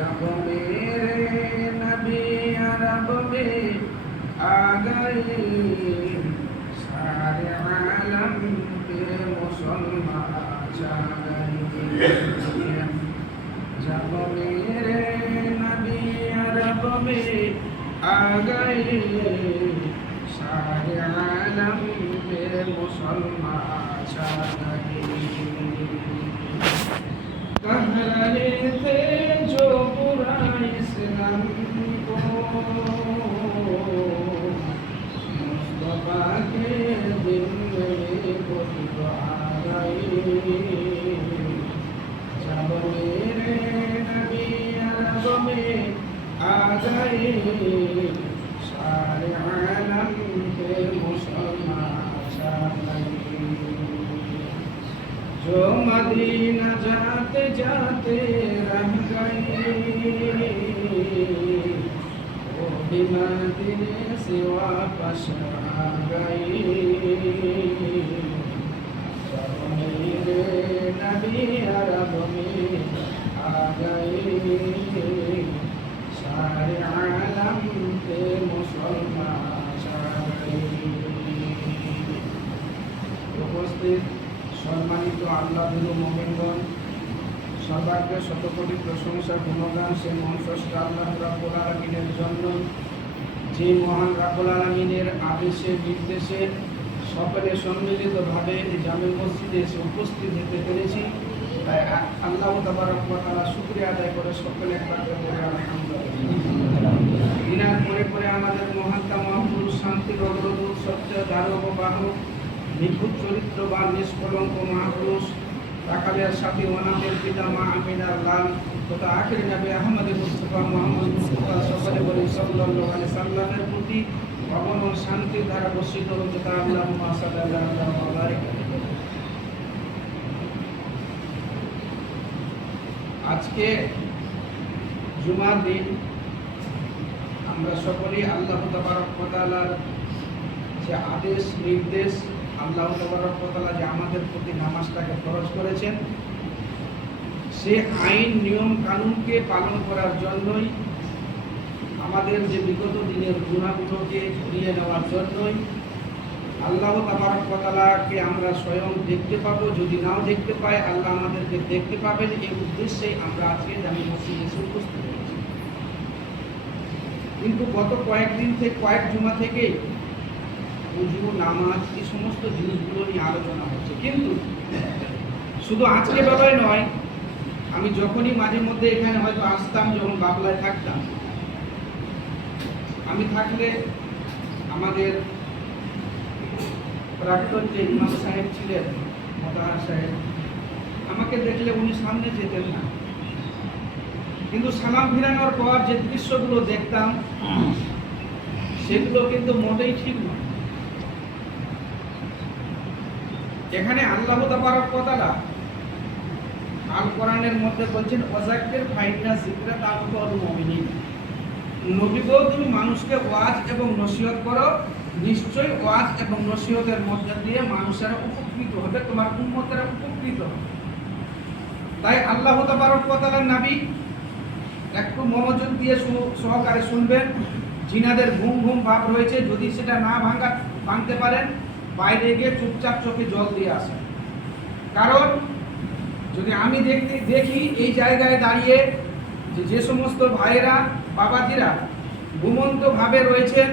जब मेरे नबी अरब में आ गए सारे आलम पे मुसलमान छा गए। जब मेरे नबी अरब में आ गए सारे आलम पे मुसलमान छा गए। कह रहे थे जो पूरा इस्लाम को मुस्तफा के दिल में खुद आ गई। जब मेरे नबी अरब में आ गए सारे आलम के मुसलमान छा गए। जो मदीना जाते जाते रह गए वो भी मदीने से वापस आ गए। जब मेरे नबी अरब में आ गए सारे आलम के मुसलमान छा गए। उपस्थित সম্মানিত আল্লাহর মুমিনগণ, সর্বাগ্রে শতকোটি প্রশংসা গুণগান সেই মহান আল্লাহ রাব্বুল আলামিনের জন্য, যে মহান রাব্বুল আলামিনের আদেশে নির্দেশে সকলে সম্মিলিতভাবে জামে মসজিদে এসে উপস্থিত হতে পেরেছি। তাই আল্লাহ তাবারক ওয়া তাআলা শুকরিয়া আদায় করে সকলে একবার করে আলহামদুলিল্লাহ। দিনার পরে পরে আমাদের মহাত্মা মহাপুরুষ শান্তি অগ্রদূত সত্য ধারক বাহক নিখুঁত চরিত্রবান নিষ্কলঙ্ক মহাপুরুষ রাকাবের সাথী ওনাদের পিতা মা আমিনার লাল তথা আখির নবী আহমদ মুস্তাফা মুহাম্মদ মুস্তাফা সকলে বলি সাল্লাল্লাহু আলাইহি সাল্লামের প্রতি অগণন শান্তির ধারা বর্ষিত হোক। আল্লাহুম্মা সাল্লাল্লাহু আলাইহি। আজকে জুমার দিন আমরা সকলেই আল্লাহ তাবারক ওয়া তাআলার যে আদেশ নির্দেশ, আল্লাহ তাবারক ওয়া তাআলা যে আমাদের প্রতি নামাজটাকে ফরজ করেছেন, সে আইন নিয়ম কানুনকে পালন করার জন্যই, আমাদের যে বিগত দিনের গুনাহগুলোকে ঘুরিয়ে নেওয়ার জন্যই আল্লাহ তাবারক ওয়া তাআলাকে আমরা স্বয়ং দেখতে পাবো। যদি নাও দেখতে পাই, আল্লাহ আমাদেরকে দেখতে পাবেন, এই উদ্দেশ্যেই আমরা আজকে জামে মসজিদে এসে উপস্থিত হয়েছি। কিন্তু গত কয়েকদিন থেকে, কয়েক জুমা থেকেই উজু, নামাজ, এই সমস্ত জিনিসগুলো নিয়ে আলোচনা হচ্ছে। কিন্তু শুধু আজকে বেলায় নয়, আমি যখনই মাঝে মধ্যে এখানে হয়তো আসতাম, যখন বাবলায় থাকতাম, আমি থাকলে আমাদের প্রাক্তন যে ইমাম সাহেব ছিলেন, মোতাহার সাহেব, আমাকে দেখলে উনি সামনে যেতেন না। কিন্তু সালাম ফিরানোর পর যে দৃশ্যগুলো দেখতাম, সেগুলো কিন্তু মোটেই ঠিক নয়। এখানে আল্লাহ তাবারক ওয়া তাআলা আল কোরআনের মধ্যে বলছেন, ওয়াযাক্কির ফাইন্না যিকরা তানফাউল মুমিনিন। নবী গো, তুমি মানুষকে ওয়াজ এবং নসিহত করো, নিশ্চয়ই ওয়াজ এবং নসিহতের মধ্যে দিয়ে মানুষেরা উপকৃত হবে, তোমার উম্মতেরা উপকৃত হবে। তাই আল্লাহ তাবারক ওয়া তাআলার নবী একটু মনোযোগ দিয়ে সহকারে শুনবেন। জিনাদের ঘুম ঘুম ভাব রয়েছে, যদি সেটা না ভাঙতে পারেন, বাইরে গিয়ে চুপচাপ চোখে জল দিয়ে আসেন। কারণ যদি আমি দেখি এই জায়গায় দাঁড়িয়ে যে সমস্ত ভাইয়েরা, বাবাজিরা ঘুমন্তভাবে রয়েছেন,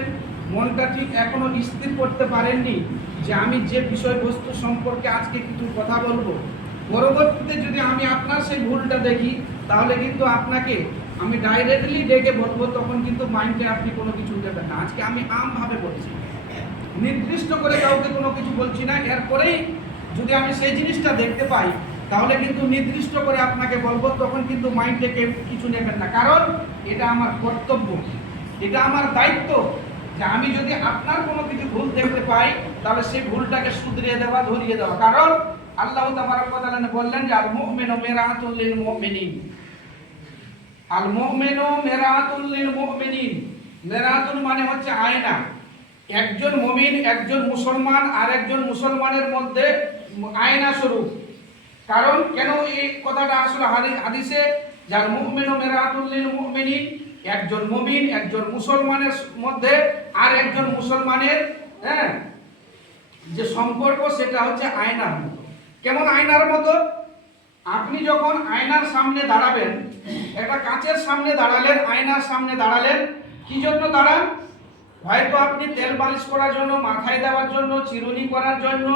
মনটা ঠিক এখনো স্থির করতে পারেননি যে আমি যে বিষয়বস্তু সম্পর্কে আজকে কিছু কথা বলবো, পরবর্তীতে যদি আমি আপনার সেই ভুলটা দেখি, তাহলে কিন্তু আপনাকে আমি ডাইরেক্টলি ডেকে বলবো, তখন কিন্তু মাইন্ডে আপনি কোনো কিছু দেবেন না। আজকে আমি আমভাবে বলছি, নির্দিষ্ট করে কাউকে কোনো কিছু বলছি না। এরপরেই যদি আমি সেই জিনিসটা দেখতে পাই, তাহলে কিন্তু নির্দিষ্ট করে আপনাকে বলবো, তখন কিন্তু মাইন্ডে কেউ কিছু নেবেন না। কারণ এটা আমার কর্তব্য, এটা আমার দায়িত্ব যে আমি যদি আপনার কোনো কিছু ভুল দেখতে পাই, তাহলে সেই ভুলটাকে শুধরিয়ে দেওয়া, ধরিয়ে দেওয়া। কারণ আল্লাহ তাবারক ওয়া তাআলা বললেন যে আল মুমিনু মিরাতুল লিল মুমিনিন। আল মুমিনু মিরাতুল লিল মুমিনিন। মিরাতুল মানে হচ্ছে আয়না। একজন মুমিন, একজন মুসলমান আর একজন মুসলমানের মধ্যে আয়না স্বরূপ। কারণ কেন এই কথাটা আসলে হাদিসে যার মুমিনু মিরাতুল লিল মুমিনিন, একজন মুমিন একজন মুসলমানের মধ্যে আর একজন মুসলমানের যে সম্পর্ক সেটা হচ্ছে আয়নার মতো। কেমন আয়নার মতো? আপনি যখন আয়নার সামনে দাঁড়াবেন, একটা কাঁচের সামনে দাঁড়ালেন, আয়নার সামনে দাঁড়ালেন, কি জন্য দাঁড়ান? হয়তো আপনি তেল মালিশ করার জন্য, মাথায় দেওয়ার জন্য, চিরুনি করার জন্য,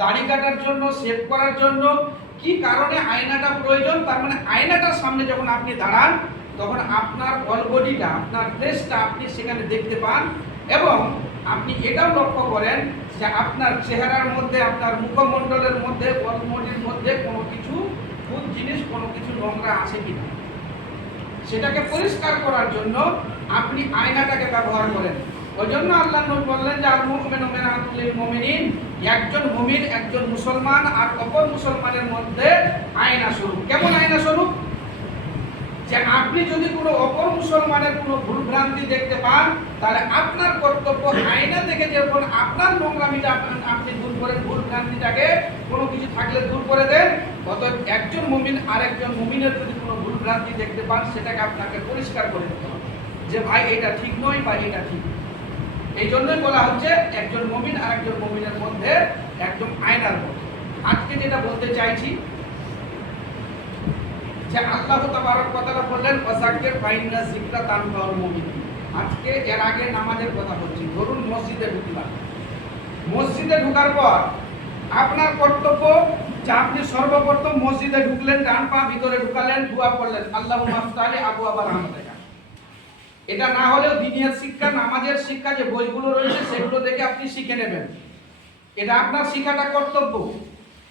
দাড়ি কাটার জন্য, শেভ করার জন্য, কি কারণে আয়নাটা প্রয়োজন? তার মানে আয়নাটার সামনে যখন আপনি দাঁড়ান তখন আপনার অল বডিটা, আপনার ফেসটা আপনি সেখানে দেখতে পান, এবং আপনি এটাও লক্ষ্য করেন যে আপনার চেহারার মধ্যে, আপনার মুখমণ্ডলের মধ্যে, অল বডির মধ্যে কোনো কিছু খুদ জিনিস, কোনো কিছু নোংরা আছে কিনা, সেটাকে পরিষ্কার করার জন্য আপনি আয়নাটাকে ব্যবহার করেন। ওই জন্য আল্লাহ নবী বললেন যে আল মুমিনু মিরাতুল লিল মুমিনিন, একজন মুমিন একজন মুসলমান আর অপর মুসলমানের মধ্যে আয়না স্বরূপ। কেমন আয়না স্বরূপ? যে আপনি যদি কোনো অপর মুসলমানের কোনো ভুল ভ্রান্তি দেখতে পান, তাহলে আপনার কর্তব্য আয়না থেকে যখন আপনার নোংরামিটা আপনি দূর করেন, ভুল ভ্রান্তিটাকে কোনো কিছু থাকলে দূর করে দেন, অতএব একজন মুমিন আর একজন মুমিনের যদি কোনো ভুল ভ্রান্তি দেখতে পান, সেটাকে আপনাকে পরিষ্কার করে দিতে হবে যে ভাই এটা ঠিক নয় বা এটা ঠিক। এই জন্যই বলা হচ্ছে একজন মুমিন আর একজন মুমিনের মধ্যে একদম আয়নার মতো। আজকে যেটা বলতে চাইছি যে আল্লাহ তাবারক ওয়া তাআলা বললেন ওয়াযাক্কির ফাইন্না যিকরা তানফাউল মুমিনিন। আজকে এর আগে নামাজের কথা বলছি। ধরুন মসজিদে ঢুকলাম, মসজিদে ঢোকার পর আপনার কর্তব্য যে আপনি সর্বপ্রথম মসজিদে ঢুকলেন, ডান পা ভিতরে ঢুকালেন, দোয়া পড়লেন আল্লাহুম্মা আফতালি আবওয়াবা রাহমাতিকা। এটা না হলেও দিনের শিক্ষা, নামাজের শিক্ষা যে বইগুলো রয়েছে সেগুলো দেখে আপনি শিখে নেবেন। এটা আপনার শিখাটা কর্তব্য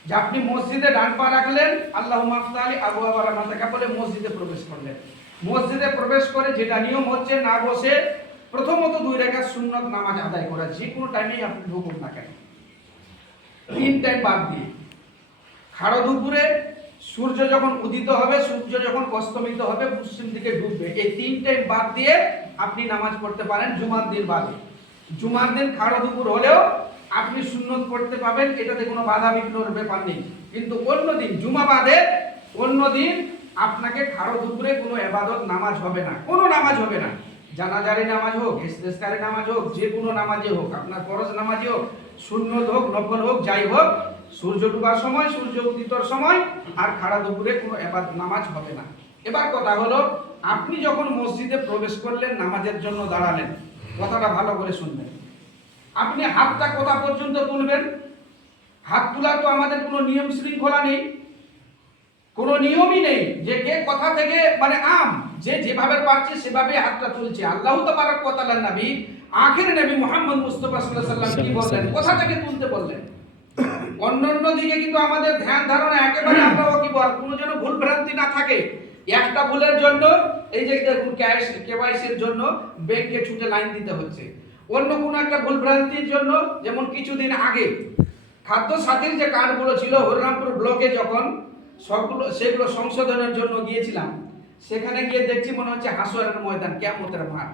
যে আপনি মসজিদে ডান পা রাখলেন, আল্লাহুম্মা আফতালি আবওয়াবা রাহমাতিকা বলে মসজিদে প্রবেশ করলেন। মসজিদে প্রবেশ করে যেটা নিয়ম হচ্ছে, না বসে প্রথমত 2 রাকাত সুন্নত নামাজ আদায় করা, যে কোনো টাইমেই আপনি ঢুকুন না কেন, 3 টাইম বাদ দিয়ে। খাড়ো দুপুরে সূর্য যখন উদিত হবে, সূর্য যখন অস্তমিত হবে, পশ্চিম দিকে ডুববে, এই 3 টাইম বাদ দিয়ে আপনি নামাজ পড়তে পারেন জুমার দিন বাদে। জুমার দিন খাড়ো দুপুর হলেও আপনি সুন্নত পড়তে পাবেন, এটাতে কোনো বাধা বিঘ্নর ব্যাপার নেই। কিন্তু অন্য দিন, জুমা বাদে অন্য দিন আপনাকে খাড়ো দুপুরে কোনো ইবাদত নামাজ হবে না, কোনো নামাজ হবে না। জানাজারি নামাজ হোক, ইস্তেসকারি নামাজ হোক, যে কোনো নামাজে হোক, আপনার ফরজ নামাজে হোক, সুন্নত হোক, নফল হোক, যাই হোক, সূর্য ডুবার সময়, সূর্য উদিতর সময় আর খাড়া দুপুরে কোনো ইবাদত নামাজ হবে না। এবার কথা হলো, আপনি যখন মসজিদে প্রবেশ করলেন, নামাজের জন্য দাঁড়ালেন, কথাটা ভালো করে শুনবেন। আপনি হাতটা কোথা পর্যন্ত তুলবেন? হাত তোলার তো আমাদের কোনো নিয়ম শৃঙ্খলা নেই, কোনো নিয়মই নেই যে কে কথা থেকে মানে যে যেভাবে পারছে সেভাবে হাতটা তুলছে। আল্লাহ তাবারক ওয়া তাআলার নবী, আখির নবী মুহাম্মদ মুস্তাফা সাল্লাল্লাহু আলাইহি ওয়াসাল্লাম কি বললেন? কোথা থেকে তুলতে বললেন। অন্যান্য দিকে কিন্তু আমাদের ধ্যান ধারণা একেবারে আমরা ওয়াকিবহাল, কোনো যেন ভুল ভ্রান্তি না থাকে। একটা ভুলের জন্য এই যে দেখুন কেওয়াইসির জন্য ব্যাংকে ছুটে লাইন দিতে হচ্ছে, অন্য কোনো একটা ভুল ভ্রান্তির জন্য, যেমন কিছুদিন আগে খাদ্য সাথীর যে কার্ডগুলো ছিল হরিরামপুর ব্লকে, যখন সবগুলো সেগুলো সংশোধনের জন্য গিয়েছিলাম, সেখানে গিয়ে দেখছি মনে হচ্ছে হাসরের ময়দান, কিয়ামতের মাঠ।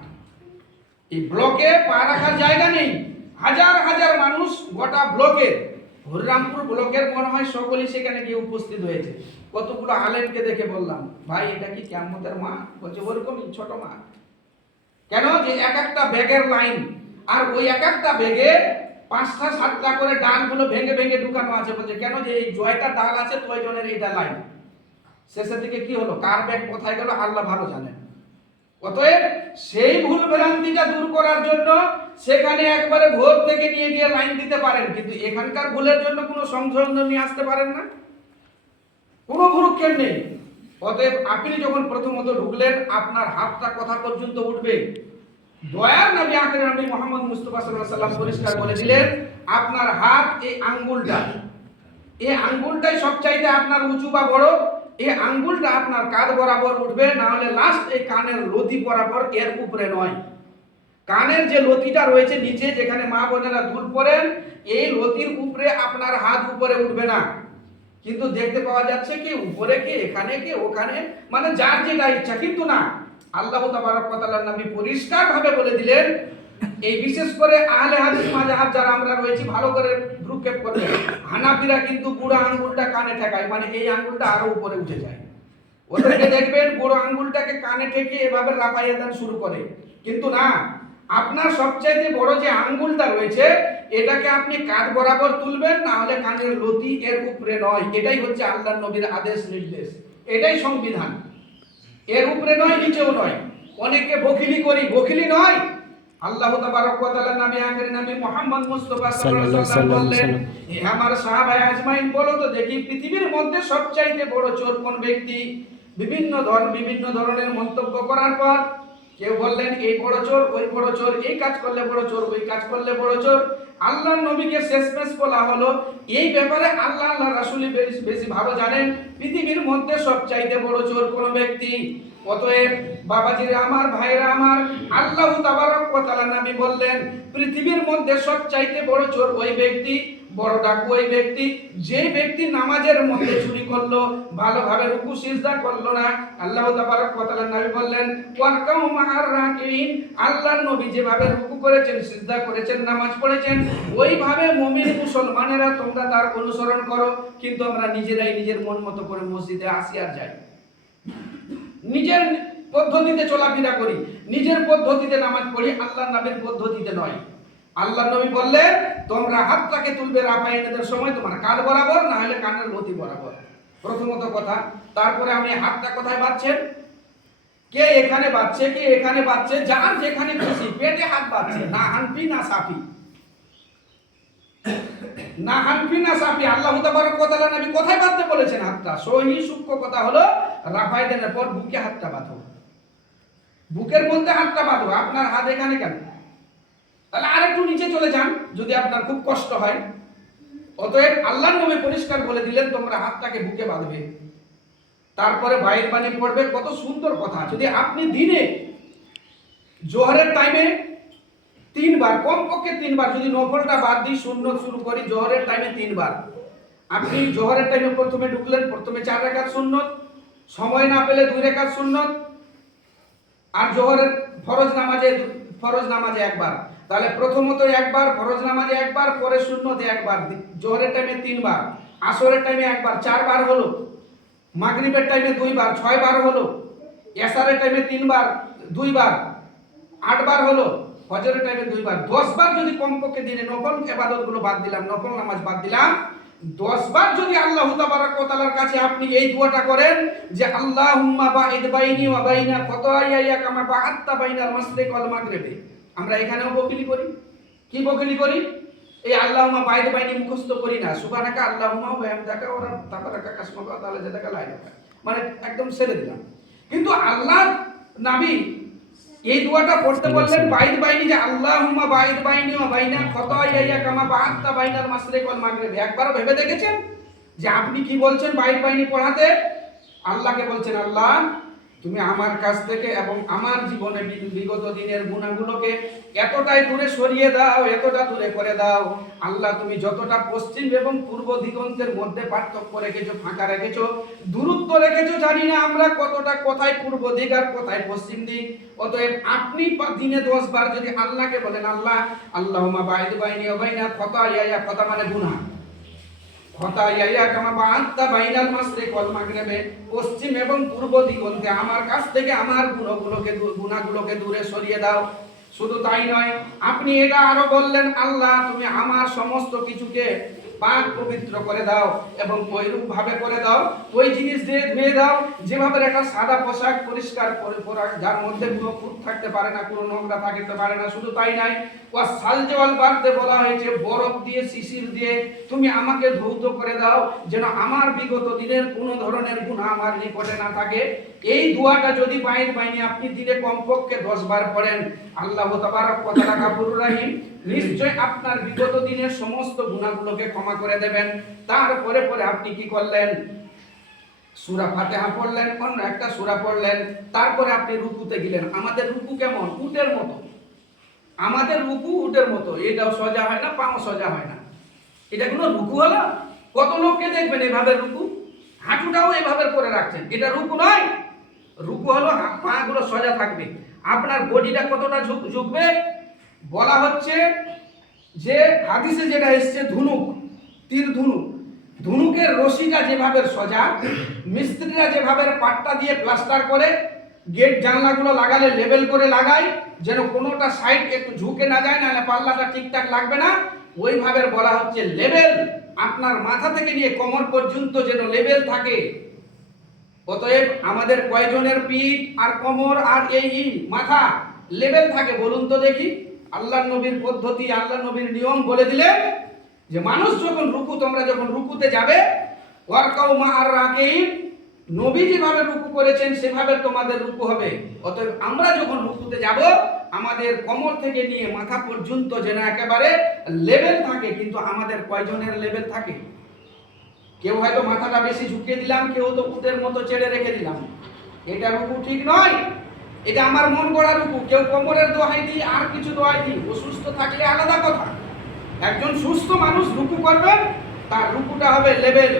এই ব্লকে পা রাখার জায়গা নেই, হাজার হাজার মানুষ গোটা ব্লকের, হরিরামপুর ব্লকের মনে হয় সকলেই সেখানে গিয়ে উপস্থিত হয়েছে। কতগুলো আলেমকে দেখে বললাম, ভাই এটা কি কিয়ামতের মাঠ? বলছে ওরকমই ছোট মাঠ। কেন? যে এক একটা ব্যাগের লাইন, আর ওই এক একটা ব্যাগে 5টা 7টা করে ডালগুলো ভেঙে ভেঙে ঢুকানো আছে। বলছে কেন? যে এই জয়টা ডাল আছে, জনের এইটা লাইন। শেষের দিকে কি হলো, কার ব্যাগ কোথায় গেল আল্লাহ ভালো জানেন। অতএব সেই ভুল ভ্রান্তিটা দূর করার জন্য সেখানে একবারে ভোর থেকে নিয়ে গিয়ে লাইন দিতে পারেন, কিন্তু এখানকার ভুলের জন্য কোনো সংশোধন নিয়ে আসতে পারেন না, কোনো ভুরুক্ষেপ নেই। অতএব আপনি যখন প্রথমত ঢুকলেন, আপনার হাতটা কোথা পর্যন্ত উঠবে? দয়ার নবী আখির নবী মুহাম্মদ মুস্তাফা সাল্লাল্লাহু আলাইহি ওয়াসাল্লাম পরিষ্কার বলে দিলেন, আপনার হাত, এই আঙ্গুলটা, এই আঙ্গুলটাই সবচাইতে আপনার উঁচু বা বড়। এই আঙ্গুলটা আপনার কাঁধ বরাবর উঠবে, না হলে লাস্ট এই কানের লতি বরাবর, এর উপরে নয়। কানের যে লতিটা রয়েছে নিচে, যেখানে মা বোনেরা দুল পরেন, এই লতির উপরে আপনার হাত উপরে উঠবে না। কিন্তু দেখতে পাওয়া যাচ্ছে কি উপরে, কি এখানে, কি ওখানে, মানে যার যেটা ইচ্ছা। কিন্তু না, আল্লাহ তাবারক ওয়া তাআলার নবী পরিষ্কার ভাবে বলে দিলেন। এই বিশেষ করে আহলে হাদিস মাযহাব যারা আমরা রয়েছি, ভালো করে ভ্রুক্ষেপ করবে। হানাফিরা কিন্তু বুড়া আঙ্গুলটা কানে ঠেকায়, মানে এই আঙ্গুলটা আরো উপরে উঠে যায়। ওদেরকে দেখবেন বুড়ো আঙ্গুলটাকে কানে ঠেকে এভাবে রাফাইয়া দেন শুরু করে, কিন্তু না, আপনার সবচাইতে বড় যে আঙ্গুলটা রয়েছে এটাকে আপনি কাঁধ বরাবর তুলবেন, না হলে কানের লতি এর উপরে নয়। এটাই হচ্ছে আল্লাহর নবীর আদেশ নির্দেশ, এটাই সংবিধান। এর উপরে নয়, নিচেও নয়। অনেকে বকিলি করি, বকিলি নয়। আল্লাহ তাবারক ওয়া তাআলা নবী আখির নবী মুহাম্মদ মুস্তাফা সাল্লাল্লাহু আলাইহি ওয়াসাল্লাম বললেন, হে আমার সাহাবায়ে আজমাইন বলো তো দেখি পৃথিবীর মধ্যে সবচাইতে বড় চোর কোন ব্যক্তি? বিভিন্ন ধরনের মন্তব্য করার পর কেউ বললেন এই বড় চোর, ওই বড় চোর, এই কাজ করলে বড় চোর, ওই কাজ করলে বড় চোর। আল্লাহর নবীকে শেষমেশ বলা হলো এই ব্যাপারে আল্লাহ রাসূলই বেশি ভালো জানেন পৃথিবীর মধ্যে সবচাইতে বড় চোর কোন ব্যক্তি। অতএব বাবাজিরা আমার, ভাইরা আমার, আল্লাহ তাবারক ওয়া তাআলা নবী বললেন পৃথিবীর মধ্যে সবচাইতে বড় চোর ওই ব্যক্তি, বড় ডাকু ওই ব্যক্তি যে ব্যক্তি নামাজের মধ্যে চুরি করলো, ভালোভাবে রুকু সিজদা করলো না। আল্লাহ তাবারক ওয়া তাআলা নবী বললেন ওয়ারকাউ মা'আর রাকিন, আল্লাহর নবী যেভাবে রুকু করেছেন, সিজদা করেছেন, নামাজ পড়েছেন, ওইভাবে মুমিন মুসলমানেরা তোমরা তার অনুসরণ করো। কিন্তু আমরা নিজেরাই নিজের মন মতো করে মসজিদে আসি আর যাই, নিজের পদ্ধতিতে চলাফেরা করি, নিজের পদ্ধতিতে নামাজ পড়ি, আল্লাহর নবীর পদ্ধতিতে নয়। আল্লাহর নবী বললেন তোমরা হাতটাকে তুলবে রাফাইয়াদের সময় তোমার কাঁধ বরাবর, না হলে কানের লতি বরাবর। প্রথমত কথা। তারপরে আমি হাতটা কোথায় বাঁধছেন? কে এখানে বাঁধছে, কে এখানে বাঁধছে, যার যেখানে খুশি পেটে হাত বাঁধছে, না হানফি না সাফি, না হানফি না সাফি। আল্লাহ তাবারক ওয়া তাআলা নবী কোথায় বাঁধতে বলেছেন হাতটা? সহি সূক্ষ্ম কথা হলো রাফাইয়াদের পর বুকে হাতটা বাঁধো, বুকের মধ্যে হাতটা বাঁধো। আপনার হাত এখানে কেন? তাহলে আরেকটু নিচে চলে যান যদি আপনার খুব কষ্ট হয়। অতএব আল্লাহর নবী পরিষ্কার বলে দিলেন তোমরা হাতটাকে বুকে বাঁধবে, তারপরে বাইর পানি পড়বে। কত সুন্দর কথা! যদি আপনি দিনে জোহরের টাইমে 3 বার, কমপক্ষে 3 বার, যদি নফলটা বাদ দিই সুন্নত শুরু করি, জোহরের টাইমে 3 বার। আপনি জোহরের টাইমে প্রথমে ঢুকলেন, প্রথমে 4 রাকাত সুন্নত, সময় না পেলে 2 রাকাত সুন্নত, আর জোহরের ফরজ নামাজে একবার। তাহলে প্রথমত একবার, ফরজ নামাজে একবার, পরে সুন্নতে একবার, জোহরের টাইমে 3 বার, আসরের টাইমে একবার, 4 বার হলো, মাগরিবের টাইমে 2 বার, 6 বার হলো, এশারের টাইমে 3 বার, 2 বার, 8 বার হলো, ফজরের টাইমে 2 বার। 10 বার যদি কমপক্ষে দিনে নফল ইবাদতগুলো বাদ দিলাম, নফল নামাজ বাদ দিলাম, 10 বার যদি আল্লাহ তাবারক ওয়া তাআলার কাছে আপনি এই দোয়াটা করেন যে আল্লাহুম্মা বাঈদ বাইনি ওয়া বাইনা খাতায়ায়া কামা বা'আদতা বাইনাল মাশরিক ওয়াল মাগরিবি। আমরা এখানেও বকিলি করি। কি বকিলি করি? এই আল্লাহুম্মা বাঈদ বাইনি মুখস্থ করি না, সুবহানাকা আল্লাহুম্মা ওয়া বিহামদিকা ওয়া তাবারাকা কাসমুকা ওয়া তাআলা জাদাকা লা ইলাহা, মানে একদম ছেড়ে দিলাম। কিন্তু আল্লাহ নবী এই দোয়াটা পড়তে বললেন বাইদ বাইনি, যে আল্লাহুম্মা বাইদ বাইনি ওয়া বাইনা খাতায়ায়া কামা বা'আদতা বাইনাল মাশরিক ওয়াল মাগরিব। একবারও ভেবে দেখেছেন যে আপনি কি বলছেন বাইদ বাইনি পড়াতে? আল্লাহকে বলছেন আল্লাহ তুমি আমার কাছ থেকে এবং আমার জীবনে বিগত দিনের গুনাহগুলোকে এতটাই দূরে সরিয়ে দাও, এতটা দূরে করে দাও। আল্লাহ তুমি যতটা পশ্চিম এবং পূর্ব দিগন্তের মধ্যে পার্থক্য রেখেছো, ফাঁকা রেখেছো, দূরত্ব রেখেছো, জানি না আমরা কতটা, কোথায় পূর্ব দিক আর কোথায় পশ্চিম দিক। অতএব আপনি দিনে 10 বার যদি আল্লাহকে বলেন আল্লাহ আল্লাহুম্মা বাঈদ বাইনি ওয়া বাইনা খাতায়ায়া, খাতা মানে গুনাহ, খাতায়ায়া কামা বা'আদতা বাইনাল মাশরিক ওয়াল মাগরিবি, পশ্চিম এবং পূর্ব দিগন্তে আমার কাছ থেকে আমার গুনাহগুলোকে দূরে সরিয়ে দাও। শুধু তাই নয়, আপনি এটা আরো বললেন আল্লাহ তুমি আমার সমস্ত কিছুকে পাক পবিত্র করে দাও এবং ওইরূপ ভাবে করে দাও, ওই জিনিস দিয়ে ধুয়ে দাও যেভাবে একটা সাদা পোশাক পরিষ্কার করে পরা, যার মধ্যে কোনো খুঁত থাকতে পারে না, কোনো নোংরা থাকতে পারে না। শুধু তাই নয়, ওয়া সালজি ওয়াল বারদে বলা হয়েছে বরফ দিয়ে, শিশির দিয়ে তুমি আমাকে ধৌত করে দাও, যেন আমার বিগত দিনের কোনো ধরনের গুনাহ আমার নিকটে না থাকে। এই দোয়াটা যদি বাইর বাইনি আপনি দিনে কমপক্ষে 10 বার পড়েন, আল্লাহ তাবারক ওয়া তাআলা গাফুরুর রহিম নিশ্চয় আপনার বিগত দিনের সমস্ত গুনাহগুলোকে ক্ষমা করে দেবেন। তারপরে পরে আপনি কি করলেন? সূরা ফাতিহা পড়লেন, অন্য একটা সূরা পড়লেন, তারপরে আপনি রুকুতে গেলেন। আমাদের রুকু কেমন? উটের মতো। আমাদের রুকু উটের মতো, এটাও সোজা হয় না, পাও সোজা হয় না। এটা কোনো রুকু হলো? কত লোককে দেখবেন এভাবে রুকু, হাঁটুটাও এভাবে করে রাখছেন, এটা রুকু নয়। রুকু হলো পা গুলো সোজা থাকবে, আপনার বডিটা কতটা ঝুঁকবে। বলা হচ্ছে যে হাদিসে যেটা এসেছে ধনুক, তীর ধনুক, ধনুকের রশিটা যেভাবে সোজা, মিস্ত্রিরা যেভাবে পাট্টা দিয়ে প্লাস্টার করে গেট জানলাগুলো লাগালে লেবেল করে লাগায়, যেন কোনোটা সাইড একটু ঝুঁকে না যায়, নাহলে পাল্লাটা ঠিকঠাক লাগবে না, ওইভাবে বলা হচ্ছে লেবেল। আপনার মাথা থেকে নিয়ে কোমর পর্যন্ত যেন লেবেল থাকে। অতএব আমাদের কয়জনের পিঠ আর কোমর আর এই মাথা লেবেল থাকে বলুন তো দেখি? আল্লাহ নবীর পদ্ধতি, আল্লাহ নবীর নিয়ম বলে দিলেন যে মানুষ যখন রুকু, তোমরা যখন রুকুতে যাবে, ওয়ারকাউ মা আর রাকিব, নবী যেভাবে রুকু করেছেন সেভাবে তোমাদের রুকু হবে। অতএব আমরা যখন রুকুতে যাব, আমাদের কোমর থেকে নিয়ে মাথা পর্যন্ত যেন একেবারে লেভেল থাকে। কিন্তু আমাদের কয়জনের লেভেল থাকে? কেউ হয়তো মাথাটা বেশি ঝুঁকিয়ে দিলাম, কেউ তো উটের মতো ছেড়ে রেখে দিলাম। এটা রুকু ঠিক নয়। এটা আমার মন গড়া রুকু। কেউ কোমরের দোহাই দিই, আর কিছু দোহাই দিই। অসুস্থ থাকলে আলাদা কথা। একজন সুস্থ মানুষ রুকু করবেন, তার রুকুটা হবে লেভেল,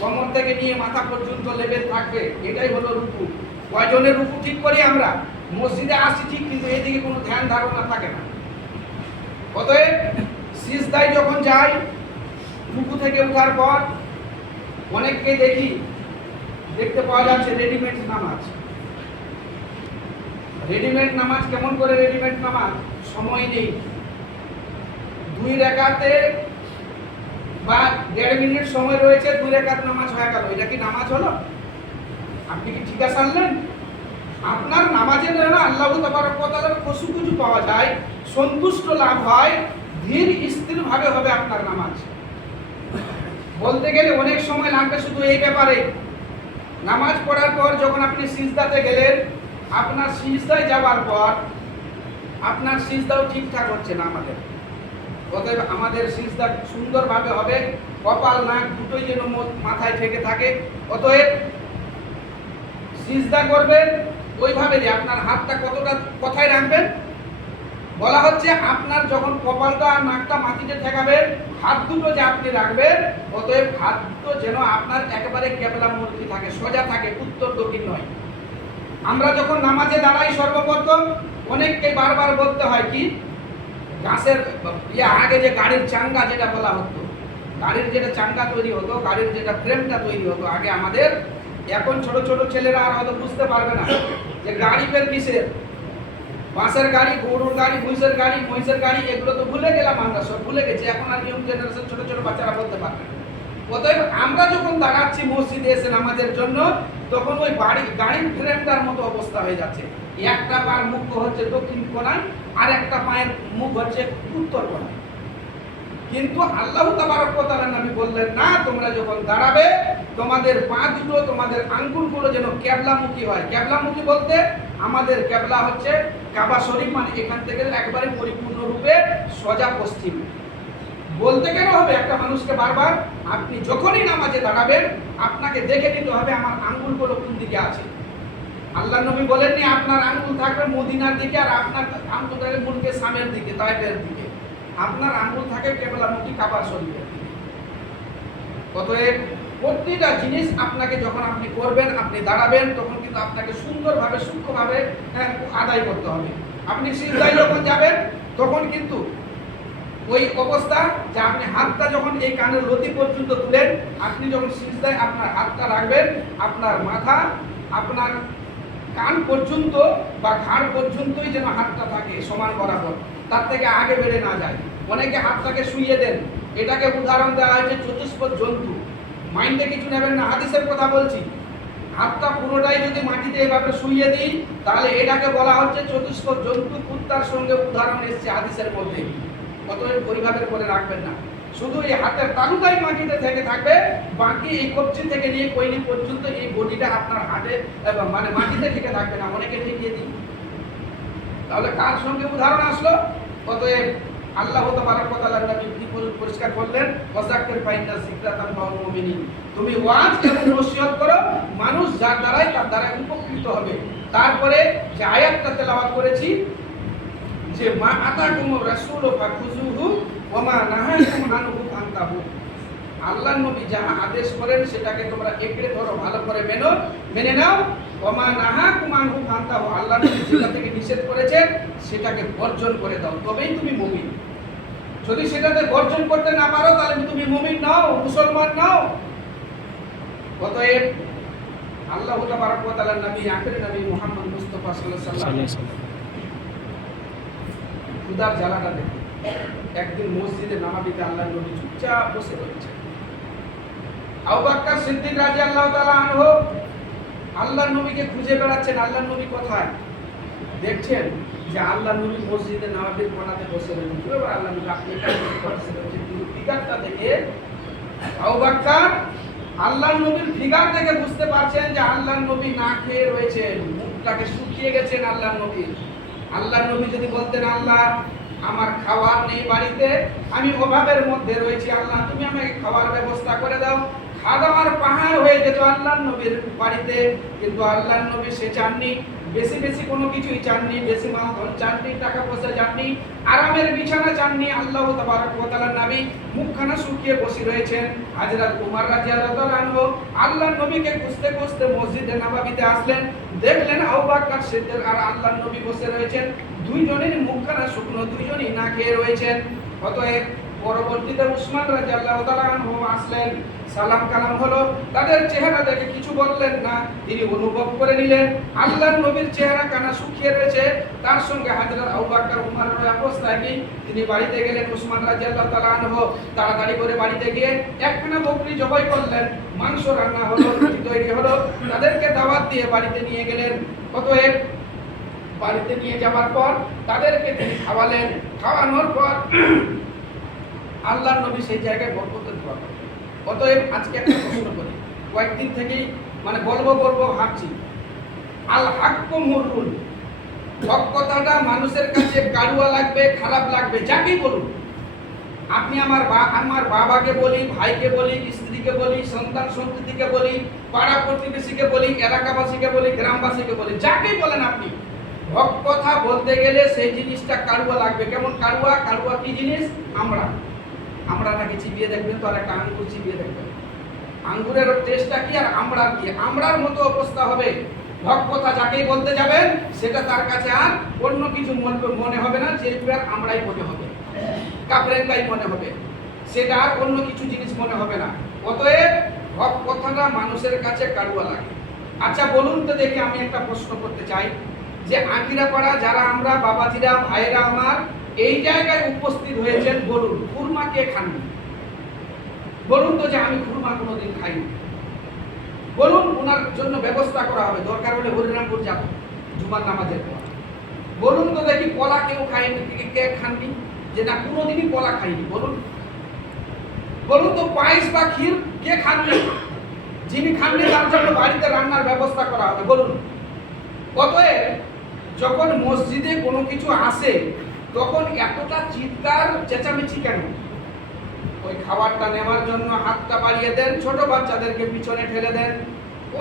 কোমর থেকে নিয়ে মাথা পর্যন্ত লেভেল থাকবে। এটাই হলো রুকু। কয়জনের রুকু ঠিক করি আমরা? মসজিদে আসি ঠিক, কিন্তু এদিকে কোনো ধ্যান ধারণা থাকে না। অতএব সিজদায় যখন যাই, রুকু থেকে ওঠার পর অনেককে দেখতে পাওয়া যাচ্ছে রেডিমেড নামাজ। রেডিমেড নামাজ কেমন করে রেডিমেড নামাজ? সময় নেই, 2 রাকাতে বা 1.5 মিনিট সময় রয়েছে, 2 রাকাত নামাজ হয়ে গেল। এটা কি নামাজ হলো? আপনি কি ঠিক আছে আনলেন? আপনার নামাজের যেন আল্লাহ তাবারক ওয়া তাআলার খুশু পাওয়া যায়, সন্তুষ্ট লাভ হয়, ধীর স্থির ভাবে হবে আপনার নামাজ। বলতে গেলে অনেক সময় লাগবে শুধু এই ব্যাপারে। নামাজ পড়ার পর যখন আপনি সিজদাতে গেলেন, আপনার সিজদায় যাওয়ার পর আপনার সিজদাও ঠিকঠাক হচ্ছে না আমাদের। অতএব আমাদের সিজদা সুন্দরভাবে হবে, কপাল নাক দুটোই যেন মাথায় ঠেকে থাকে। অতএব সিজদা করবেন ওইভাবে যে আপনার হাতটা কতটা কোথায় রাখবেন। বলা হচ্ছে আপনার যখন কপালটা আর নাকটা মাটিতে ঠেকাবেন, হাত দুটো যে আপনি রাখবেন, অতএব হাত দুটো যেন আপনার একেবারে কেবলামুখী থাকে, সোজা থাকে, উত্তর দক্ষিণ নয়। আমরা যখন নামাজে দাঁড়াই সর্বপ্রথম অনেককে বারবার বলতে হয় কি, গাছের আগে যে গাড়ির চাঙ্গা যেটা বলা হতো, গাড়ির যেটা চাঙ্গা তৈরি হতো, গাড়ির যেটা ফ্রেমটা তৈরি হতো আগে আমাদের, এখন ছোট ছোট ছেলেরা আর হয়তো বুঝতে পারবে না যে গাড়ি বের কিসের, বাসের গাড়ি, গরুর গাড়ি, মহিষের গাড়ি, এগুলো তো ভুলে গেলাম, আমরা সব ভুলে গেছি। এখন আর নিউ জেনারেশন ছোট ছোট বাচ্চারা বলতে পারবে না। অতএব আমরা যখন দাঁড়াচ্ছি মসজিদে এসে নামাজের জন্য, তখন ওই গাড়ির ফ্রেমটার মতো অবস্থা হয়ে যাচ্ছে। একটা পায়ের মুখ হচ্ছে দক্ষিণ কোণায়, আর একটা পায়ের মুখ হচ্ছে উত্তর কোণায়। কিন্তু আল্লাহ তাবারক ওয়া তাআলা নবী বললেন না, তোমরা যখন দাঁড়াবে তোমাদের পা দুটো, তোমাদের আঙ্গুলগুলো যেন কেবলামুখী হয়। কেবলামুখী বলতে আমাদের কেবলা হচ্ছে কাবা শরীফ, মানে এখান থেকে একবারে পরিপূর্ণরূপে সোজা পশ্চিম। বলতে কেন হবে একটা মানুষকে বারবার? আপনি যখনই নামাজে দাঁড়াবেন, আপনাকে দেখে নিতে হবে আমার আঙ্গুলগুলো কোন দিকে আছে। আল্লাহ নবী বলেননি আপনার আঙ্গুল থাকবে মদিনার দিকে, আর আপনার আঙ্গুল থাকবে মুলকে শামের দিকে, তায়েফের দিকে। আপনার আঙ্গুল থাকে কেবলামুখী কাবা শরীফের দিকে। অতএব প্রতিটা জিনিস আপনাকে যখন আপনি করবেন, আপনি দাঁড়াবেন, তখন কিন্তু আপনাকে সুন্দরভাবে সূক্ষ্মভাবে আদায় করতে হবে। আপনি সিজদায় যখন যাবেন, তখন কিন্তু ওই অবস্থা যে আপনি হাতটা যখন এই কানের লতি পর্যন্ত তুলেন, আপনি যখন সিজদায় আপনার হাতটা রাখবেন, আপনার মাথা আপনার কান পর্যন্ত বা ঘাড় পর্যন্তই যেন হাতটা থাকে সমান বরাবর, তার থেকে আগে বেড়ে না যায়। অনেকে হাতটাকে শুইয়ে দেন, এটাকে উদাহরণ দেওয়া হয়েছে চতুষ্পদ জন্তু। মাইন্ডে কিছু নেবেন না, হাদিসের কথা বলছি। হাতটা পুরোটাই যদি মাটিতে এভাবে শুইয়ে দিই, তাহলে এটাকে বলা হচ্ছে চতুষ্পদ জন্তু। কুত্তার সঙ্গে উদাহরণ এসেছে হাদিসের মধ্যে। অতএব পরিভাবের করে রাখবেন না, শুধু এই হাতের তালুটাই মাটিতে থেকে থাকবে, বাকি এই কবজি থেকে নিয়ে কইনি পর্যন্ত এই বডিটা আপনার হাতে মানে মাটিতে থেকে থাকবে না। অনেকে ঠেকিয়ে দিই, তাহলে কার সঙ্গে উদাহরণ আসলো? অতএব আল্লাহ তাবারক ওয়া তাআলা নবী পরিষ্কার করলেন, ওয়াযাক্কির ফাইন্না যিকরা তানফাউল মুমিনিন। তুমি ওয়াজ এবং নসিহত করো, মানুষ যার দ্বারাই তার দ্বারা উপকৃত হবে। তারপরে যে আয়াতটা তেলাওয়াত করেছি, যে মা আতাকুমুর রাসূলু ফাখুযুহু ওয়া মা নাহাকুম আনহু ফান্তাহু। আল্লাহ নবী যাহা আদেশ করেন সেটাকে তোমরা একড়ে ধরো, ভালো করে মেনে নাও। ওয়া মা নাহাকুম আনহু ফান্তাহু, আল্লাহ নবী যেটা থেকে নিষেধ করেছেন সেটাকে বর্জন করে দাও, তবেই তুমি মুমিন। যদি সেটাতে বর্জন করতে না পারো, তাহলে তুমি মুমিন নাও, মুসলমান নাও। অতএব আল্লাহ তাবারক ওয়া তাআলার নবী আখির নবী মুহাম্মদ মুস্তাফা সাল্লাল্লাহু আলাইহি ওয়াসাল্লাম ক্ষুধার জ্বালাটা দেখে একদিন মসজিদে নববীতে আল্লাহর নবী চুপচাপ বসে রয়েছে। আবু বকর সিদ্দিক রাদিয়াল্লাহু তাআলা আনহু আল্লাহর নবীকে খুঁজে বেড়াচ্ছেন, আল্লাহর নবী কোথায়? দেখছেন যে আল্লাহর নবী মসজিদে নববীর কোণাতে বসে রয়েছেন। কিভাবে আল্লাহর নবী আপনি এখানে বসে রয়েছেন? কিন্তু ফিগারটা দেখে আবু বকর আল্লাহর নবীর ফিগার দেখে বুঝতে পারছেন যে আল্লাহর নবী না খেয়ে রয়েছেন, মুখটাকে শুকিয়ে গেছেন আল্লাহর নবী। আল্লাহর নবী যদি বলতেন, আল্লাহ আমার খাবার নেই বাড়িতে, আমি অভাবের মধ্যে রয়েছি, আল্লাহ তুমি আমাকে খাবার ব্যবস্থা করে দাও, খাওয়ার পাহাড় হয়ে যেত আল্লাহর নবীর বাড়িতে। কিন্তু আল্লাহর নবী সে চাননি, বেশি বেশি কোনো কিছুই চাননি, বেশি মাল চাননি, টাকা পয়সা চাননি, আরামের বিছানা চাননি। আল্লাহ তাবারক ওয়া তাআলার নবী মুখখানা শুকিয়ে বসে রয়েছেন। হযরত ওমর রাদিয়াল্লাহু তাআলা আনহু আল্লাহর নবীকে খুঁজতে খুঁজতে মসজিদে নববীতে আসলেন, দেখলেন আবু বকর সিদ্দিক আর আল্লাহর নবী বসে রয়েছেন, দুইজনের মুখখানা শুকনো, দুইজনই না খেয়ে রয়েছেন। অতএব পরবর্তীতে উসমান রাদিয়াল্লাহু তাআলা আনহু আসলেন, সালাম কালাম হলো, তাদের চেহারা দেখে কিছু বললেন না, তিনি অনুভব করে নিলেন আল্লাহর নবীর চেহারা কানা শুকিয়ে রয়েছে। তার সঙ্গে হযরত আবু বকর ওমরের অবস্থায় কি তিনি বাড়িতে গেলেন। উসমান রাদিয়াল্লাহু তাআলা আনহু তাড়াতাড়ি করে বাড়িতে গিয়ে একখানা বকরি জবাই করলেন, মাংস রান্না হলো, রুটি তৈরি হলো, তাদেরকে দাওয়াত দিয়ে বাড়িতে নিয়ে গেলেন। অতএব বাড়িতে নিয়ে যাওয়ার পর তাদেরকে তিনি খাওয়ালেন, খাওয়ানোর পর আল্লাহর নবী সেই জায়গায় বরকতের দোয়া করলেন। অতএব আজকে একটা প্রশ্ন করি, কয়েকদিন থেকেই বলবো ভাবছি, আল হাক্কু মুররুন, হক কথাটা মানুষের কাছে কারুয়া লাগবে, খারাপ লাগবে, যাকেই বলুন। আপনি আমার বাবাকে বলি, ভাইকে বলি, স্ত্রীকে বলি, সন্তান সন্ততিকে বলি, পাড়া প্রতিবেশীকে বলি, এলাকাবাসীকে বলি, গ্রামবাসীকে বলি, যাকেই বলেন আপনি, হক কথা বলতে গেলে সেই জিনিসটা কারুয়া লাগবে। কেমন কারুয়া? কারুয়া কি জিনিস? আমড়াটাকে চিবিয়ে দেখবেন তো, আর একটা আঙ্গুর চিবিয়ে দেখবেন, আঙ্গুরের টেস্টটা কি আর আমড়ার কি? আমড়ার মতো অবস্থা হবে। হক কথা যাকেই বলতে যাবেন সেটা তার কাছে আর অন্য কিছু মনে হবে না, যে আমড়াই মনে হবে, কাপড়েঙ্গাই মনে হবে, সেটা আর অন্য কিছু জিনিস মনে হবে না। অতএব হক কথাটা মানুষের কাছে কারুয়া লাগে। আচ্ছা বলুন তো দেখি, আমি একটা প্রশ্ন করতে চাই, যে আকিরাপাড়া যারা আমরা বাবাজিরা, ভাইরা আমার এই জায়গায় উপস্থিত হয়েছেন, বলুন খুরমা কে খাননি? বলুন তো যে আমি খুরমা কোনোদিন খাইনি। বলুন, ওনার জন্য ব্যবস্থা করা হবে, দরকার হলে হরিরামপুর যাব জুমার নামাজের পর। বলুন তো দেখি, কলা কেউ খায়নি, কে খাননি? যে না কোনোদিনই কলা খাইনি। বলুন বলুন তো পায়েস বা ক্ষীর কে খাননি? যিনি খাননি তার জন্য বাড়িতে রান্নার ব্যবস্থা করা হবে। বলুন। অতএব যখন মসজিদে কোনো কিছু আসে তখন এতটা চিৎকার চেঁচামেচি কেন? ওই খাবারটা নেওয়ার জন্য হাতটা বাড়িয়ে দেন, ছোট বাচ্চাদেরকে পিছনে ঠেলে দেন,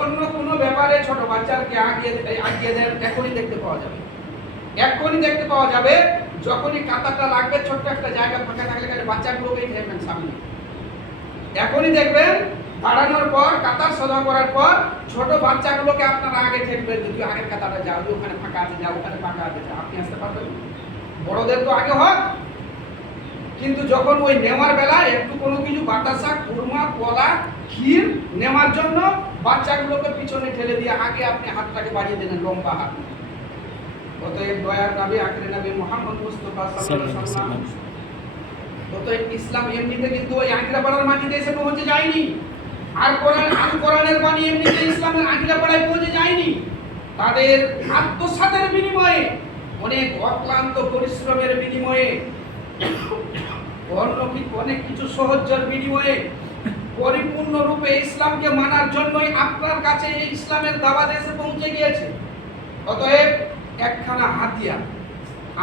অন্য কোনো ব্যাপারে ছোট বাচ্চাকে আগিয়ে দেন, এখনই দেখতে পাওয়া যাবে যখনই কাতারটা লাগবে, ছোট্ট একটা জায়গা ফাঁকা থাকলে বাচ্চাগুলোকেই ঠেলবেন সামনে। এখনই দেখবেন দাঁড়ানোর পর, কাতার সোজা করার পর ছোট বাচ্চাগুলোকে আপনারা আগে ঠেকবেন, যদি আগের কাতারে যাও, ওখানে ফাঁকা আছে, যাও ওখানে ফাঁকা আছে, আপনি আসতে পারবেন। বড়দের তো আগে হোক, কিন্তু যখন ওই নেওয়ার বেলা একটু কোনো কিছু বাতাসা, খুরমা, কলা, ক্ষীর নেওয়ার জন্য বাচ্চাগুলোকে পিছনে ঠেলে দিয়ে আগে আপনি হাতটাকে বাড়িয়ে দেন, লম্বা হাত। অতএব দয়ার নবী আখির নবী মুহাম্মদ মুস্তাফা সাল্লাল্লাহু আলাইহি ওয়াসাল্লাম, অতএব ইসলাম এমনিতে কিন্তু ওই আকিরাপাড়ার মাটিতে এসে পৌঁছে যায়নি, আর কোরআনের বাণী এমনিতে ইসলামের আকিরাপাড়ায় পৌঁছে যায়নি। তাদের আত্মসাতের বিনিময়ে, অনেক অক্লান্ত পরিশ্রমের বিনিময়ে, অনেক কিছু সহজ্জের বিনিময়ে পরিপূর্ণরূপে ইসলামকে মানার জন্যই আপনার কাছে এই ইসলামের দাওয়াত এসে পৌঁছে গিয়েছে। অতএব একখানা হাতিয়া,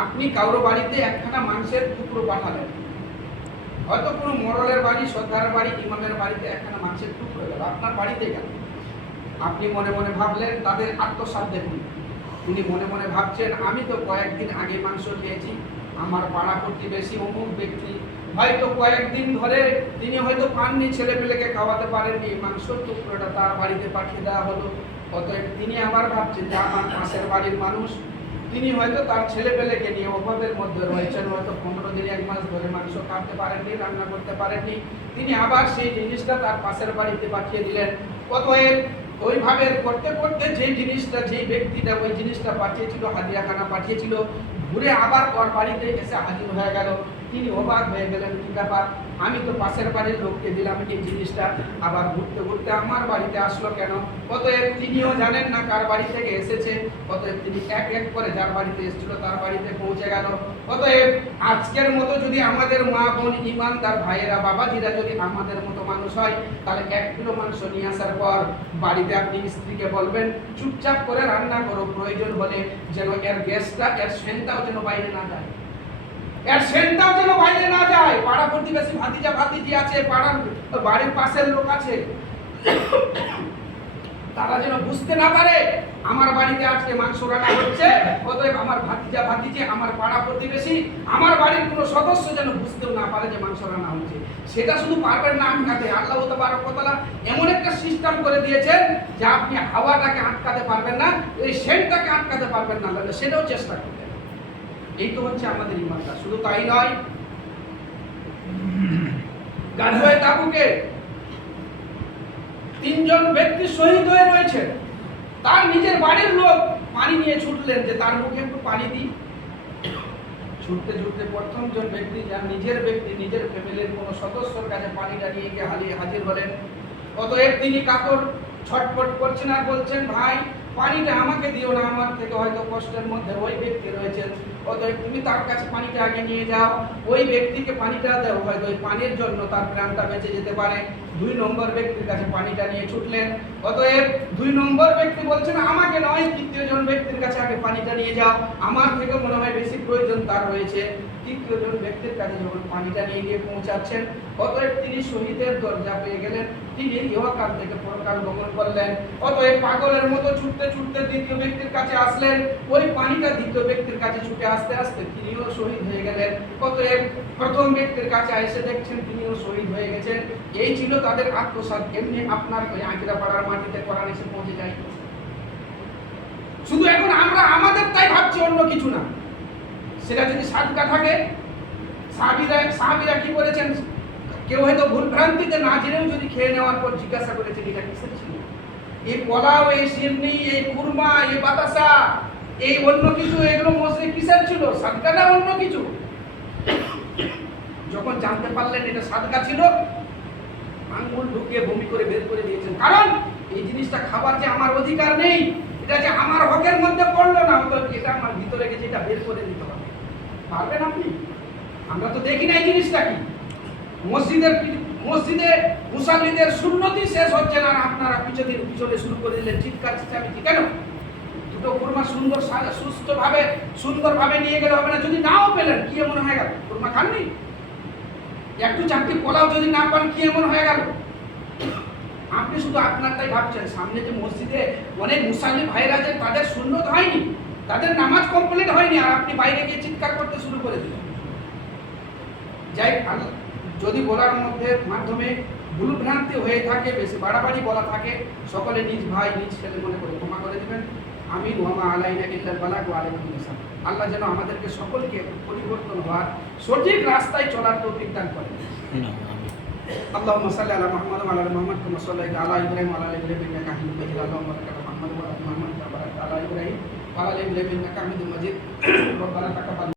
আপনি কারো বাড়িতে একখানা মাংসের টুকরো পাঠালেন, হয়তো কোনো মরলের বাড়ি, সর্দারের বাড়ি, ইমামের বাড়িতে একখানা মাংসের টুকরো গেল, আপনার বাড়িতে গেল। আপনি মনে মনে ভাবলেন, তাদের আত্মসাৎ দেখুন, তিনি মনে মনে ভাবছেন, আমি তো কয়েকদিন আগে মাংস খেয়েছি, আমার পাড়া প্রতিবেশী অমুক ব্যক্তি হয়তো কয়েকদিন ধরে তিনি হয়তো পাননি, ছেলেপেলেকে খাওয়াতে পারেননি, মাংসের টুকরোটা তার বাড়িতে পাঠিয়ে দেওয়া হলো। অতএব তিনি আবার ভাবছেন যে আমার পাশের বাড়ির মানুষ, তিনি হয়তো তার ছেলেপেলেকে নিয়ে অভাবের মধ্যে রয়েছেন, হয়তো 15 দিন 1 মাস ধরে মাংস খাওয়াতে পারেননি, রান্না করতে পারেননি, তিনি আবার সেই জিনিসটা তার পাশের বাড়িতে পাঠিয়ে দিলেন। অতএব ওইভাবে করতে করতে যে জিনিসটা, যে ব্যক্তিটা ওই জিনিসটা পাঠিয়েছিল, হাদিয়াখানা পাঠিয়েছিল, ঘুরে আবার ওর বাড়িতে এসে হাজির হয়ে গেল। তিনি অবাক হয়ে গেলেন, কি ব্যাপার, আমি তো পাশের বাড়ির লোককে দিলাম এই জিনিসটা, আবার ঘুরতে ঘুরতে আমার বাড়িতে আসলো কেন? অতএব তিনিও জানেন না কার বাড়ি থেকে এসেছে। অতএব তিনি এক এক করে যার বাড়িতে এসেছিল তার বাড়িতে পৌঁছে গেল। অতএব আজকের মতো যদি আমাদের মা বোন ইমানদার ভাইয়েরা বাবাজিরা যদি আমাদের মতো মানুষ হয়, তাহলে 1 কিলো মাংস নিয়ে আসার পর বাড়িতে আপনি স্ত্রীকে বলবেন চুপচাপ করে রান্না করো, প্রয়োজন হলে যেন এর গ্যাসটা, এর সেন্টটাও যেন বাইরে না যায়, এর সেন্টটাও যেন বাইরে না যায়। পাড়া প্রতিবেশী ভাতিজা ভাতিজি আছে, পাড়ার বাড়ির পাশের লোক আছে, তারা যেন বুঝতে না পারে আমার বাড়িতে আজকে মাংস রান্না হচ্ছে। অতএব আমার ভাতিজা ভাতিজি, আমার পাড়া প্রতিবেশী, আমার বাড়ির কোনো সদস্য যেন বুঝতেও না পারে যে মাংস রান্না হচ্ছে। সেটা শুধু পারবেন না আটকাতে, আল্লাহ তাবারক ওয়া তাআলা এমন একটা সিস্টেম করে দিয়েছেন যে আপনি হাওয়াটাকে আটকাতে পারবেন না, এই সেন্টটাকে আটকাতে পারবেন না, সেটাও চেষ্টা করবেন। এই তো হচ্ছে আমাদের ইমানটা। শুধু তাই নয়, গাজওয়ে তাবুকে 3 জন ব্যক্তি শহীদ হয়ে রয়েছে। তার নিজের বাড়ির লোক পানি নিয়ে ছুটলেন যে তার মুখে একটু পানি দিই। ছুটতে ছুটতে প্রথম জন ব্যক্তি, যার নিজের ব্যক্তি, নিজের ফ্যামিলির কোনো সদস্যর কাছে পানিটা নিয়ে গিয়ে হাজির হলেন। অতএব তিনি কাতর ছটফট করছেন আর বলছেন, ভাই পানিটা আমাকে দিও না, আমার থেকে হয়তো কষ্টের মধ্যে ওই ব্যক্তি রয়েছেন, অতএব তুমি তার কাছে পানিটা আগে নিয়ে যাও, ওই ব্যক্তিকে পানিটা দাও, হয়তো ওই পানির জন্য তার প্রাণটা বেঁচে যেতে পারে। 2 নম্বর ব্যক্তির কাছে পানিটা নিয়ে ছুটলেন। অতএব 2 নম্বর ব্যক্তি বলছেন, আমাকে নয়, 3য় জন ব্যক্তির কাছে আগে পানিটা নিয়ে যাও, আমার থেকে মনে হয় বেশি প্রয়োজন তার রয়েছে। 3য় জন ব্যক্তির কাছে যখন পানিটা নিয়ে গিয়ে পৌঁছাচ্ছেন, অতএব তিনি শহীদের দরজা পেয়ে গেলেন, তিনি ইহকাল থেকে পরকাল গমন করলেন। অতএব পাগলের মতো ছুটতে ছুটতে 2য় ব্যক্তির কাছে আসলেন, ওই পানিটা 2য় ব্যক্তির কাছে ছুটে আসতে আসতে তিনিও শহীদ হয়ে গেলেন। অতএব প্রথম ব্যক্তির কাছে এসে দেখছেন তিনিও শহীদ হয়ে গেছেন। এই ছিল তাদের আত্মসাৎ। এমনি আপনার ওই আঁকিরা পাড়ার মাটিতে কোরআন এসে পৌঁছে যায়। শুধু এখন আমরা আমাদের তাই ভাবছি, অন্য কিছু না। সেটা যদি সাদকা থাকে, সাহাবীরা কি করেছেন, কেউ হয়তো ভুল ভ্রান্তিতে না জেনেও যদি খেয়ে নেওয়ার পর জিজ্ঞাসা করেছেন এটা কিসের ছিল, এই পোলাও, এই সিরনি, এই কুরমা, এই বাতাসা, এই অন্য কিছু, এগুলো মসজিদে কিসের ছিল, সাদকা না অন্য কিছু? যখন জানতে পারলেন এটা সাদকা ছিল, আঙ্গুল ঢুকিয়ে বমি করে বের করে দিয়েছেন। কারণ এই জিনিসটা খাবার যে আমার অধিকার নেই, এটা যে আমার হকের মধ্যে পড়লো না, এটা আমার ভিতরে গেছে, এটা বের করে দিতে হবে। পারবেন আপনি? আমরা তো দেখি না এই জিনিসটা কি। মসজিদে মুসাল্লিদের সুন্নতি শেষ হচ্ছে না, আপনারা পিছনে শুরু করে দিলেন চিৎকার চেঁচামেচি। কেন? 2টো কুরমা সুন্দরভাবে নিয়ে গেলে হবে না? যদি নাও পেলেন, কি এমন হয়ে গেল? কুরমা খাননি? একটু চারটি পোলাও যদি না পান, কি এমন হয়ে গেল? আপনি শুধু আপনারটাই ভাবছেন। সামনে যে মসজিদে অনেক মুসাল্লি ভাইরা আছে, তাদের সুন্নত হয়নি, তাদের নামাজ কমপ্লিট হয়নি, আর আপনি বাইরে গিয়ে চিৎকার করতে শুরু করে দিলেন। যাই যদি বলার মাধ্যমে ভুল ভ্রান্তি হয়ে থাকে, বেশি বাড়াবাড়ি বলা থাকে, সকলে নিজ ভাই নিজ ছেলে মনে করে ক্ষমা করে দিবেন। আমিন। ওয়া মা আলাইনা ইল্লাল বালাগ ওয়া আলাইকুম আসসালাম। আল্লাহ যেন আমাদেরকে সকলকে পরিবর্তন হওয়ার, সঠিক রাস্তায় চলার তৌফিক দান করেন। আল্লাহুম্মা সাল্লি আলা মুহাম্মাদ ওয়া আলা আলি মুহাম্মাদ কামা সাল্লাইতা আলা ইব্রাহিম ওয়া আলা আলি ইব্রাহিম ইন্নাকা হামিদুম মাজিদ। আল্লাহুম্মা বারিক আলা মুহাম্মাদ ওয়া আলা আলি মুহাম্মাদ কামা বারাকতা আলা ইব্রাহিম ওয়া আলা আলি ইব্রাহিম ইন্নাকা হামিদুম মাজিদ। রব্বানা তাকাব্বাল